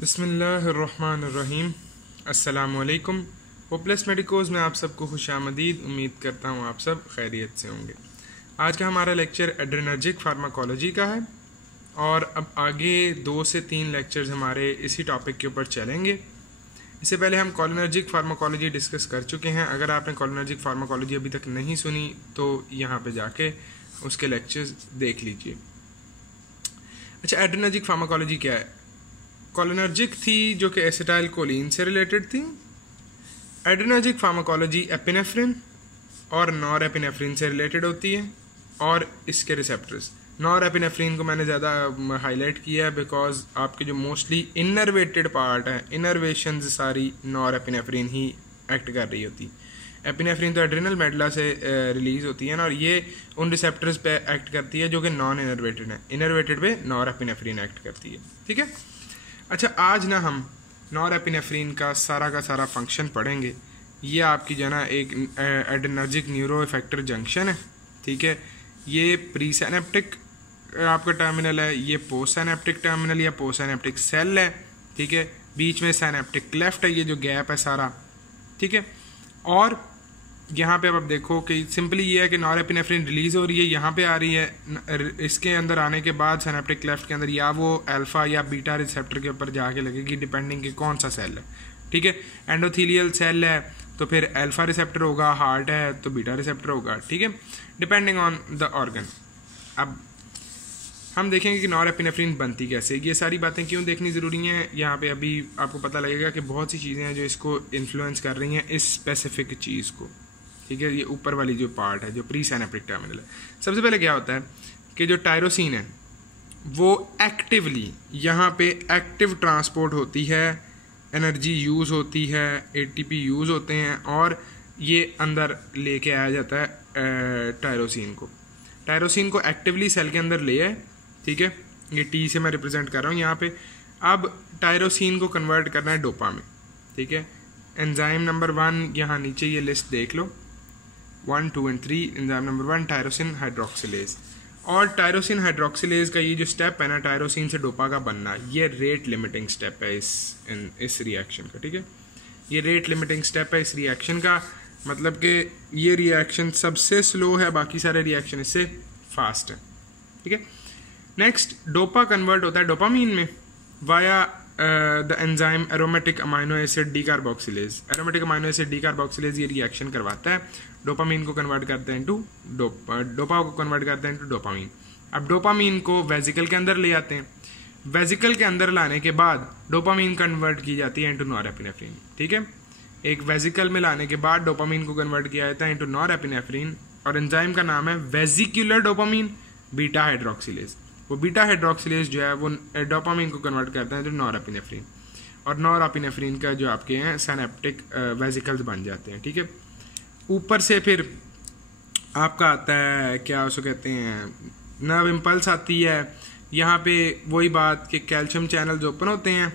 बिस्मिल्लाहिर्रहमानिर्रहीम। अस्सलामुअलैकुम। होपलेस मेडिकोज़ में आप सबको खुशामदीद। उम्मीद करता हूँ आप सब खैरियत से होंगे। आज का हमारा लेक्चर एड्रेनर्जिक फार्माकोलॉजी का है और अब आगे 2 से 3 लेक्चर्स हमारे इसी टॉपिक के ऊपर चलेंगे। इससे पहले हम कोलिनर्जिक फार्माकोलॉजी डिस्कस कर चुके हैं। अगर आपने कोलिनर्जिक फार्माकोलॉजी अभी तक नहीं सुनी तो यहाँ पे जाके उसके लेक्चर्स देख लीजिए। अच्छा, एड्रेनर्जिक फार्माकोलॉजी क्या है? कोलिनर्जिक थी जो कि एसिटाइल कोलिन से रिलेटेड थी। एड्रेनर्जिक फार्माकोलॉजी एपिनेफ्रिन और नॉर एपिनेफ्रिन से रिलेटेड होती है और इसके रिसेप्टर्स। नॉर एपिनेफ्रिन को मैंने ज़्यादा हाईलाइट किया है बिकॉज आपके जो मोस्टली इनर्वेटेड पार्ट है, इनर्वेशन सारी नॉर एपिनेफ्रिन ही एक्ट कर रही होती। एपिनेफ्रिन तो एड्रिनल मेडुला से रिलीज होती है ना, और ये उन रिसेप्टर्स पे एक्ट करती है जो कि नॉन इनर्वेटेड है। इनर्वेटेड पे नॉर एपिनेफ्रिन एक्ट करती है। ठीक है। अच्छा, आज ना हम नॉर एपिनेफ्रिन का सारा फंक्शन पढ़ेंगे। ये आपकी जो है ना एक एड्रेनर्जिक न्यूरो इफेक्टर जंक्शन है। ठीक है। ये प्री सिनेप्टिक आपका टर्मिनल है, ये पोस्ट सिनेप्टिक टर्मिनल या पोस्ट सिनेप्टिक सेल है। ठीक है। बीच में सिनेप्टिक क्लेफ्ट है, ये जो गैप है सारा। ठीक है। और यहाँ पे अब आप देखो कि सिंपली ये है कि नॉरएपिनेफ्रिन रिलीज हो रही है, यहाँ पे आ रही है। इसके अंदर आने के बाद सिनेप्टिक क्लेफ्ट के अंदर या वो अल्फा या बीटा रिसेप्टर के ऊपर जाके लगेगी, डिपेंडिंग कि कौन सा सेल है। ठीक है। एंडोथीलियल सेल है तो फिर अल्फा रिसेप्टर होगा, हार्ट है तो बीटा रिसेप्टर होगा। ठीक है, डिपेंडिंग ऑन द ऑर्गन। अब हम देखेंगे कि नॉरएपिनेफ्रिन बनती कैसे। ये सारी बातें क्यों देखनी ज़रूरी हैं, यहाँ पे अभी आपको पता लगेगा कि बहुत सी चीज़ें हैं जो इसको इन्फ्लुएंस कर रही हैं, इस स्पेसिफिक चीज़ को। ठीक है। ये ऊपर वाली जो पार्ट है जो प्री सिनेप्टिक टर्मिनल है, सबसे पहले क्या होता है कि जो टायरोसिन है वो एक्टिवली यहाँ पे एक्टिव ट्रांसपोर्ट होती है, एनर्जी यूज़ होती है, एटीपी यूज़ होते हैं और ये अंदर लेके आया जाता है टायरोसिन को। टायरोसिन को एक्टिवली सेल के अंदर ले आए। ठीक है। ये टी से मैं रिप्रेजेंट कर रहा हूँ यहाँ पे। अब टायरोसिन को कन्वर्ट करना है डोपा में। ठीक है। एंजाइम नंबर 1 यहाँ नीचे ये लिस्ट देख लो, 1, 2 और 3। Enzyme number 1 tyrosine hydroxylase. और टायरोसिन हाइड्रोक्सिलेज का ये जो स्टेप है ना, टायरोसिन से डोपा का बनना, ये रेट लिमिटिंग स्टेप है इस रिएक्शन का। ठीक है। ये रेट लिमिटिंग स्टेप है इस रिएक्शन का, मतलब कि ये रिएक्शन सबसे स्लो है, बाकी सारे रिएक्शन इससे फास्ट है। ठीक है। नेक्स्ट, डोपा कन्वर्ट होता है डोपामीन में via the enzyme aromatic amino acid decarboxylase. Aromatic amino acid decarboxylase ये रिएक्शन करवाता है, डोपामीन को कन्वर्ट करते हैं इनटू डोपा को कन्वर्ट करते हैं इनटू डोपामीन। अब डोपामीन को वेजिकल के अंदर ले आते हैं। वेजिकल के अंदर लाने के बाद डोपामीन कन्वर्ट की जाती है इनटू नॉरएपिनेफ्रिन। ठीक है। एक वेजिकल में लाने के बाद डोपामीन को कन्वर्ट किया जाता है इनटू नॉरएपिनेफ्रिन और एंजाइम का नाम है वेजिकुलर डोपामीन बीटा हाइड्रोक्सिलेज। वो बीटा हाइड्रोक्सिलेज जो है वो डोपामीन को कन्वर्ट करता है तो नॉरएपिनेफ्रिन, और नॉरएपिनेफ्रिन का जो आपके हैं सिनेप्टिक वेजिकल्स बन जाते हैं। ठीक है। ऊपर से फिर आपका आता है क्या उसको कहते हैं, नर्व इम्पल्स आती है। यहाँ पे वही बात कि कैल्शियम चैनल्स ओपन होते हैं,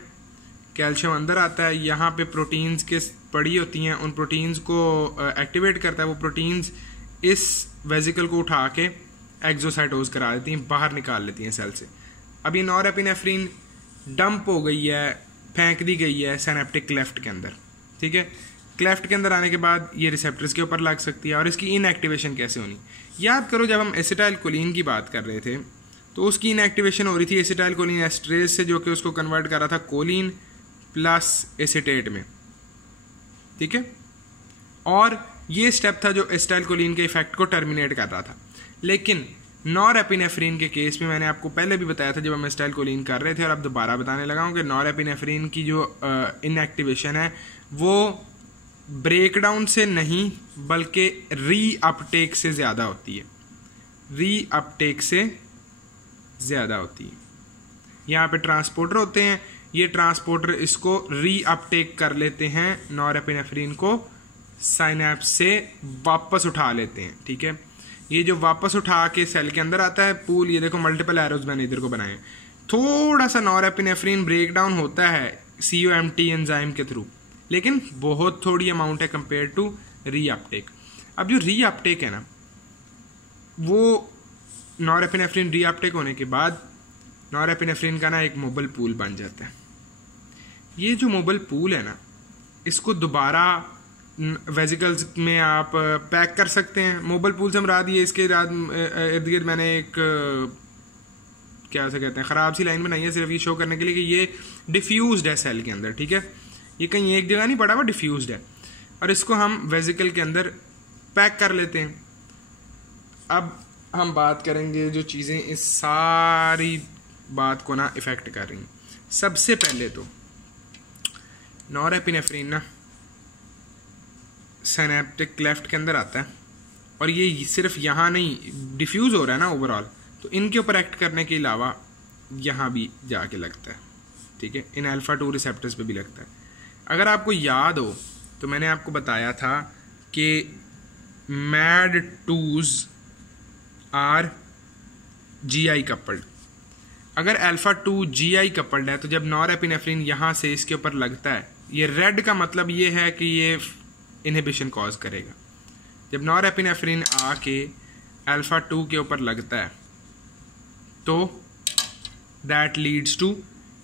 कैल्शियम अंदर आता है, यहाँ पे प्रोटीन्स के पड़ी होती हैं, उन प्रोटीन्स को एक्टिवेट करता है। वो प्रोटीन्स इस वेजिकल को उठा के एक्सोसाइटोज करा देती हैं, बाहर निकाल लेती हैं सेल से। अब ये नॉरएपिनेफ्रिन डंप हो गई है, फेंक दी गई है सिनेप्टिक क्लेफ्ट के अंदर। ठीक है। क्लेफ्ट के अंदर आने के बाद ये रिसेप्टर्स के ऊपर लग सकती है। और इसकी इनएक्टिवेशन कैसे होनी, याद करो जब हम एसिटाइल कोलिन की बात कर रहे थे तो उसकी इनएक्टिवेशन हो रही थी एसिटाइल कोलिन एस्ट्रेज से, जो कि उसको कन्वर्ट कर रहा था कोलिन प्लस एसिटेट में। ठीक है। और ये स्टेप था जो एसिटाइल कोलिन के इफेक्ट को टर्मिनेट कर रहा था। लेकिन नॉरएपिनेफ्रिन के केस में मैंने आपको पहले भी बताया था जब हम एसिटाइल कोलिन कर रहे थे, और अब दोबारा बताने लगा हूं कि नॉरएपिनेफ्रिन की जो इनएक्टिवेशन है वो ब्रेकडाउन से नहीं बल्कि रीअपटेक से ज्यादा होती है। रीअपटेक से ज्यादा होती है। यहाँ पे ट्रांसपोर्टर होते हैं, ये ट्रांसपोर्टर इसको रीअपटेक कर लेते हैं, नॉरएपिनेफ्रिन को साइनैप्स से वापस उठा लेते हैं। ठीक है। ये जो वापस उठा के सेल के अंदर आता है पूल, ये देखो मल्टीपल एरोज मैंने इधर को बनाए। थोड़ा सा नॉरएपिनेफ्रिन ब्रेकडाउन होता है COMT एंजाइम के थ्रू, लेकिन बहुत थोड़ी अमाउंट है कंपेयर टू रीअपटेक। अब जो रीअपटेक है ना, वो नॉरएपिनेफ्रिन रीअपटेक होने के बाद नॉरएपिनेफ्रिन का ना एक मोबाइल पूल बन जाता है। ये जो मोबाइल पूल है ना, इसको दोबारा वेजिकल्स में आप पैक कर सकते हैं। मोबाइल पूल से मुराद ये इसके इर्द गिर्द मैंने एक क्या से कहते हैं ख़राब सी लाइन बनाई है सिर्फ ये शो करने के लिए कि ये डिफ्यूज्ड है सेल के अंदर, ठीक है। ये कहीं एक जगह नहीं पड़ा हुआ, डिफ्यूज्ड है, और इसको हम वेजिकल के अंदर पैक कर लेते हैं। अब हम बात करेंगे जो चीज़ें इस सारी बात को ना इफ़ेक्ट कर रही हैं। सबसे पहले तो नॉरएपिनेफ्रिन ना सिनेप्टिक क्लेफ्ट के अंदर आता है, और ये सिर्फ यहाँ नहीं डिफ्यूज हो रहा है ना ओवरऑल, तो इनके ऊपर एक्ट करने के अलावा यहाँ भी जाके लगता है, ठीक है। इन अल्फा 2 रिसेप्टर्स पे भी लगता है। अगर आपको याद हो तो मैंने आपको बताया था कि MAD2s आर GI कपल्ड। अगर अल्फा 2 GI कपल्ड है तो जब नॉरएपिनेफ्रिन यहाँ से इसके ऊपर लगता है, ये रेड का मतलब ये है कि ये इनहिबिशन कॉज करेगा। जब नॉरएपिनेफ्रिन आके अल्फा 2 के ऊपर लगता है तो दैट लीड्स टू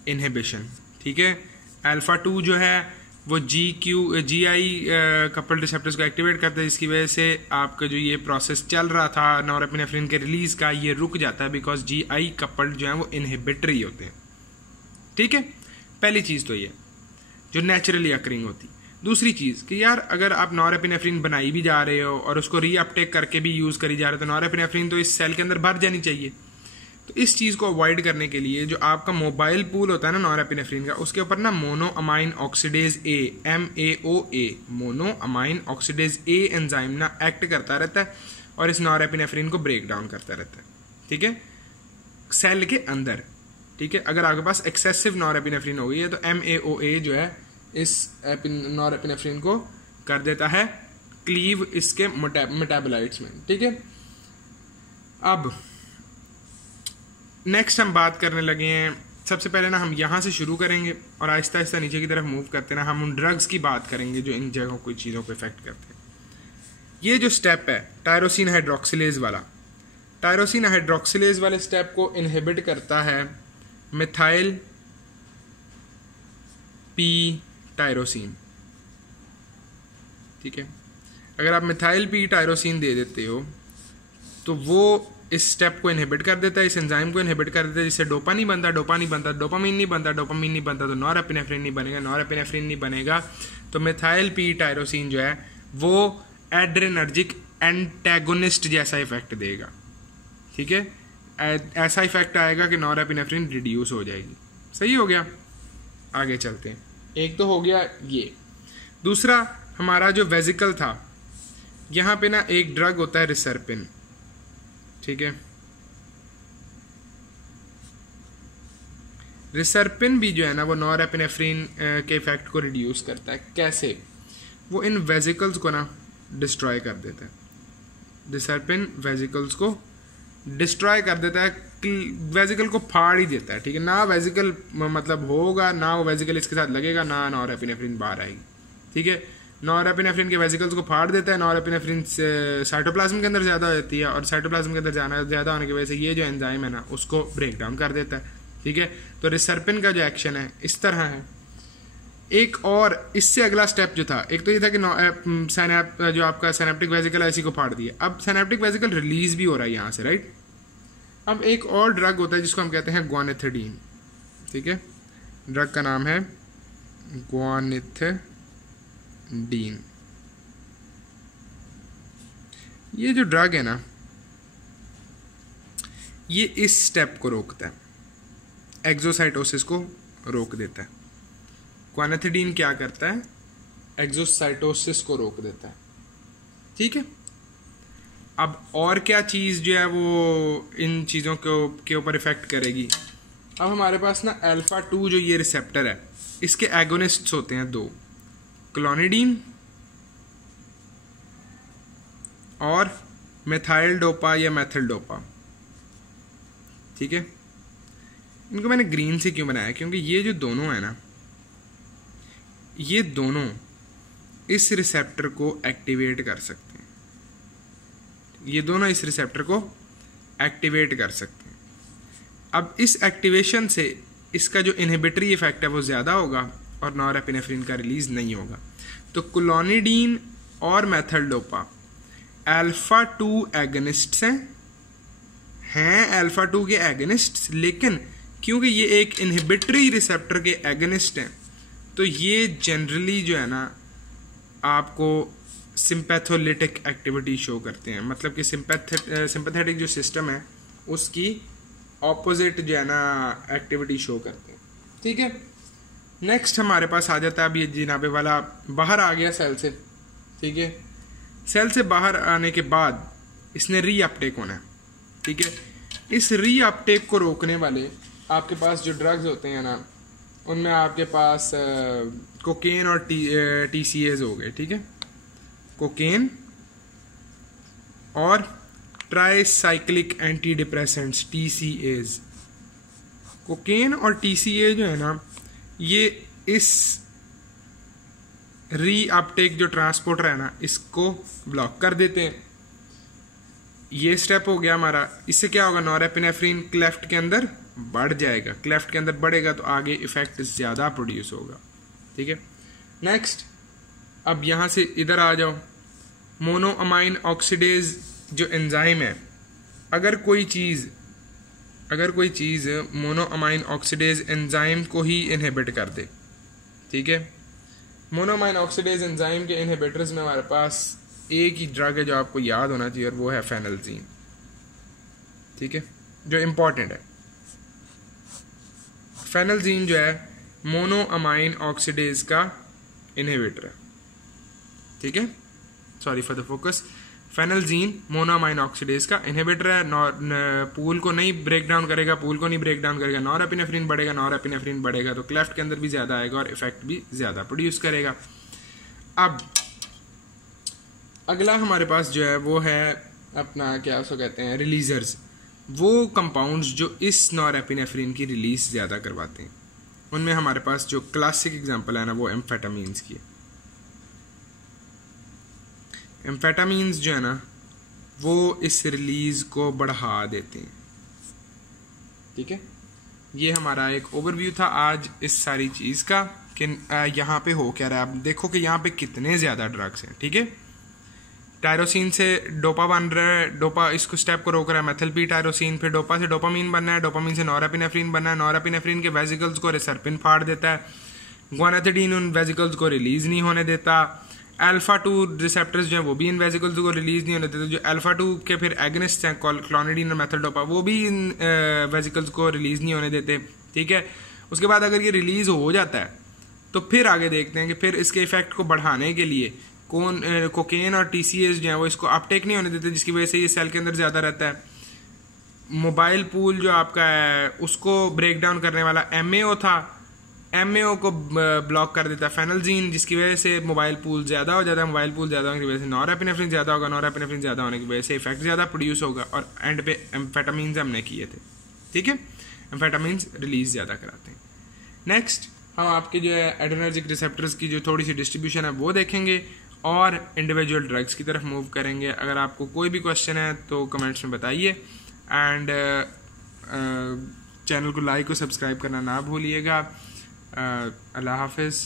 इनहिबिशन, ठीक है। अल्फा 2 जो है वो GI कपल्ड रिसेप्टर्स को एक्टिवेट करता है, जिसकी वजह से आपका जो ये प्रोसेस चल रहा था नॉरएपिनेफ्रिन के रिलीज का, ये रुक जाता है, बिकॉज GI कपल्ड जो है वो इनहिबिटरी होते हैं, ठीक है। पहली चीज़ तो ये जो नेचुरली अकरिंग होती। दूसरी चीज़ कि यार अगर आप नॉरएपिनेफ्रिन बनाई भी जा रहे हो और उसको रीअपटेक करके भी यूज़ करी जा रहे हो तो नॉरएपिनेफ्रिन तो इस सेल के अंदर भर जानी चाहिए। तो इस चीज़ को अवॉइड करने के लिए जो आपका मोबाइल पूल होता है ना नॉरएपिनेफ्रिन का, उसके ऊपर ना मोनोअमाइन ऑक्सीडेज ए MAOA मोनोअमाइन ऑक्सीडेज ए एंजाइम ना एक्ट करता रहता है और इस नॉरएपिनेफ्रिन को ब्रेक डाउन करता रहता है, ठीक है, सेल के अंदर, ठीक है। अगर आपके पास एक्सेसिव नॉरएपिनेफ्रिन हो गई है तो MAOA जो है इस नॉरएपिनेफ्रिन को कर देता है क्लीव इसके मेटाबोलाइट्स में, ठीक है। अब नेक्स्ट हम बात करने लगे हैं, सबसे पहले ना हम यहाँ से शुरू करेंगे और आहिस्ता आहिस्ता नीचे की तरफ मूव करते ना हम उन ड्रग्स की बात करेंगे जो इन जगहों को चीज़ों को इफेक्ट करते हैं। ये जो स्टेप है टायरोसिन हाइड्रोक्सिलेज वाला, टायरोसिन हाइड्रोक्सिलेज वाले स्टेप को इनहिबिट करता है मिथाइल P टायरोसिन, ठीक है। अगर आप मिथाइल P टायरोसिन दे देते हो तो वो इस स्टेप को इनहिबिट कर देता है, इस एंजाइम को इनहिबिट कर देता है, जिससे डोपा नहीं बनता, डोपामीन नहीं बनता तो नॉरएपिनेफ्रिन नहीं बनेगा, नॉरएपिनेफ्रिन नहीं बनेगा तो मिथाइल P टायरोसिन जो है वो एड्रेनर्जिक एंटेगोनिस्ट जैसा इफेक्ट देगा, ठीक है। ऐसा इफेक्ट आएगा कि नॉरएपिनेफ्रिन रिड्यूस हो जाएगी। सही हो गया, आगे चलते हैं। एक तो हो गया ये। दूसरा हमारा जो वेजिकल था, यहाँ पे ना एक ड्रग होता है रिसर्पिन, ठीक है। रिसर्पिन भी जो है ना वो नॉरएपिनेफ्रिन के इफेक्ट को रिड्यूस करता है। कैसे? वो इन वेजिकल्स को ना डिस्ट्रॉय कर देता है। रिसर्पिन वेजिकल्स को डिस्ट्रॉय कर देता है, वेजिकल को फाड़ ही देता है, ठीक है। ना वेजिकल मतलब होगा, ना वो वेजिकल इसके साथ लगेगा, ना नॉरएपिनेफ्रिन बाहर आएगी, ठीक है। नॉरएपिनेफ्रिन के वेजिकल्स को फाड़ देता है, नॉरएपिनेफ्रिन साइटोप्लाज्म के अंदर ज़्यादा होती है और साइटोप्लाज्म के अंदर जाना ज़्यादा होने की वजह से ये जो एंजाइम है ना उसको ब्रेक डाउन कर देता है, ठीक है। तो रिसर्पिन का जो एक्शन है इस तरह है। एक और इससे अगला स्टेप जो था, एक तो ये था कि जो आपका सिनेप्टिक वेजिकल है इसी को फाड़ दिया, अब सिनेप्टिक वेजिकल रिलीज भी हो रहा है यहाँ से, राइट। अब एक और ड्रग होता है जिसको हम कहते हैं ग्वानिथिडीन, ठीक है। ड्रग का नाम है ग्वानिथिडीन। ये जो ड्रग है ना ये इस स्टेप को रोकता है, एक्सोसाइटोसिस को रोक देता है। ग्वानिथिडीन क्या करता है? एक्सोसाइटोसिस को रोक देता है, ठीक है। अब और क्या चीज़ जो है वो इन चीज़ों के ऊपर इफेक्ट करेगी? अब हमारे पास ना अल्फा 2 जो ये रिसेप्टर है इसके एगोनिस्ट्स होते हैं दो, क्लोनिडीन और मेथाइल डोपा या मेथिल डोपा, ठीक है। इनको मैंने ग्रीन से क्यों बनाया? क्योंकि ये जो दोनों है ना ये दोनों इस रिसेप्टर को एक्टिवेट कर सकते हैं, ये दोनों इस रिसेप्टर को एक्टिवेट कर सकते हैं। अब इस एक्टिवेशन से इसका जो इनहिबिटरी इफेक्ट है वो ज़्यादा होगा और नॉरएपिनेफ्रिन का रिलीज नहीं होगा। तो क्लोनिडीन और मेथल्डोपा अल्फा 2 एगनिस्ट्स हैं अल्फा 2 के एगनिस्ट्स, लेकिन क्योंकि ये एक इनहिबिटरी रिसेप्टर के एगनिस्ट हैं तो ये जनरली जो है ना आपको सिंपैथोलिटिक एक्टिविटी शो करते हैं, मतलब कि सिंपैथेटिक जो सिस्टम है उसकी ऑपोजिट जो है ना एक्टिविटी शो करते हैं। ठीक है, नेक्स्ट हमारे पास आ जाता है, अब ये जिनाबे वाला बाहर आ गया सेल से। ठीक है, सेल से बाहर आने के बाद इसने रीअपटेक होना है। ठीक है, इस रीअपटेक को रोकने वाले आपके पास जो ड्रग्स होते हैं ना उनमें आपके पास कोकेन और TCAs हो गए। ठीक है, कोकेन और tricyclic anti depressants TCAs। Cocaine और TCA जो है ना ये इस रीअपटेक जो ट्रांसपोर्टर है ना इसको ब्लॉक कर देते हैं। ये स्टेप हो गया हमारा। इससे क्या होगा, नॉरएपिनेफ्रिन क्लेफ्ट के अंदर बढ़ जाएगा, क्लेफ्ट के अंदर बढ़ेगा तो आगे इफेक्ट ज़्यादा प्रोड्यूस होगा। ठीक है, नेक्स्ट अब यहाँ से इधर आ जाओ। मोनोअमाइन ऑक्सीडेज जो एंजाइम है, अगर कोई चीज़ मोनोअमाइन ऑक्सीडेज एंजाइम को ही इनहिबिट कर दे। ठीक है, मोनोअमाइन ऑक्सीडेज एंजाइम के इनहिबिटर्स में हमारे पास एक ही ड्रग है जो आपको याद होना चाहिए और वो है फेनल्जीन। ठीक है, जो इम्पोर्टेंट है, फेनल्जीन जो है मोनोअमाइन ऑक्सीडेज का इनहिबिटर है। ठीक है, sorry for the focus, phenelzine monoamine oxidase का इनहिबिटर है। पूल को नहीं ब्रेक डाउन करेगा, नॉरएपिनेफ्रिन बढ़ेगा तो क्लेफ्ट के अंदर भी ज़्यादा आएगा और इफेक्ट भी ज़्यादा प्रोड्यूस करेगा। अब अगला हमारे पास जो है वो है अपना क्या उसको कहते हैं रिलीजर्स, वो कंपाउंड्स जो इस नॉरएपिनेफ्रिन की रिलीज ज़्यादा करवाते हैं। उनमें हमारे पास जो क्लासिक एग्जांपल है ना वो एम्फेटामीन्स की है। एम्फेटामीन्स जो है ना वो इस रिलीज को बढ़ा देते हैं। ठीक है, ये हमारा एक ओवरव्यू था आज इस सारी चीज़ का कि यहाँ पे हो क्या रहा है। आप देखो कि यहाँ पे कितने ज़्यादा ड्रग्स हैं। ठीक है, टायरोसिन से डोपा बन रहा है, डोपा इसको स्टेप को रोक रहा है मेथिल टायरोसिन, फिर डोपा से डोपामीन बनना है, डोपामीन से नॉरएपिनेफ्रिन बनना है, नॉरएपिनेफ्रिन के वेजिकल्स को रिसर्पिन फाड़ देता है, ग्वानाथिडीन उन वेजिकल्स को रिलीज नहीं होने देता, अल्फा 2 रिसेप्टर्स जो है वो भी इन वेजिकल्स को रिलीज नहीं होने देते, जो अल्फा 2 के फिर एगनिस्ट हैं क्लोनिडीन और मेथिलडोपा वो भी इन वेजिकल्स को रिलीज नहीं होने देते। ठीक है, उसके बाद अगर ये रिलीज हो जाता है तो फिर आगे देखते हैं कि फिर इसके इफेक्ट को बढ़ाने के लिए कोकेन और TCAs जो है वो इसको अपटेक नहीं होने देते, जिसकी वजह से ये सेल के अंदर ज़्यादा रहता है। मोबाइल पूल जो आपका है उसको ब्रेक डाउन करने वाला MAO था, MAO को ब्लॉक कर देता है फेनल्जीन, जिसकी वजह से मोबाइल पूल ज़्यादा हो जाता है। मोबाइल पूल ज़्यादा होने की वजह से नॉरएपिनेफ्रिन ज़्यादा होगा, नॉरएपिनेफ्रिन ज़्यादा होने की वजह से इफेक्ट ज़्यादा प्रोड्यूस होगा और एंड पे एम्फेटामीन्स हमने किए थे। ठीक है, एम्फेटामीन्स रिलीज ज़्यादा कराते हैं। नेक्स्ट हम आपके जो है एड्रेनर्जिक रिसेप्टर्स की जो थोड़ी सी डिस्ट्रीब्यूशन है वो देखेंगे और इंडिविजुअल ड्रग्स की तरफ मूव करेंगे। अगर आपको कोई भी क्वेश्चन है तो कमेंट्स में बताइए एंड चैनल को लाइक और सब्सक्राइब करना ना भूलिएगा। अल्लाह हाफिज़।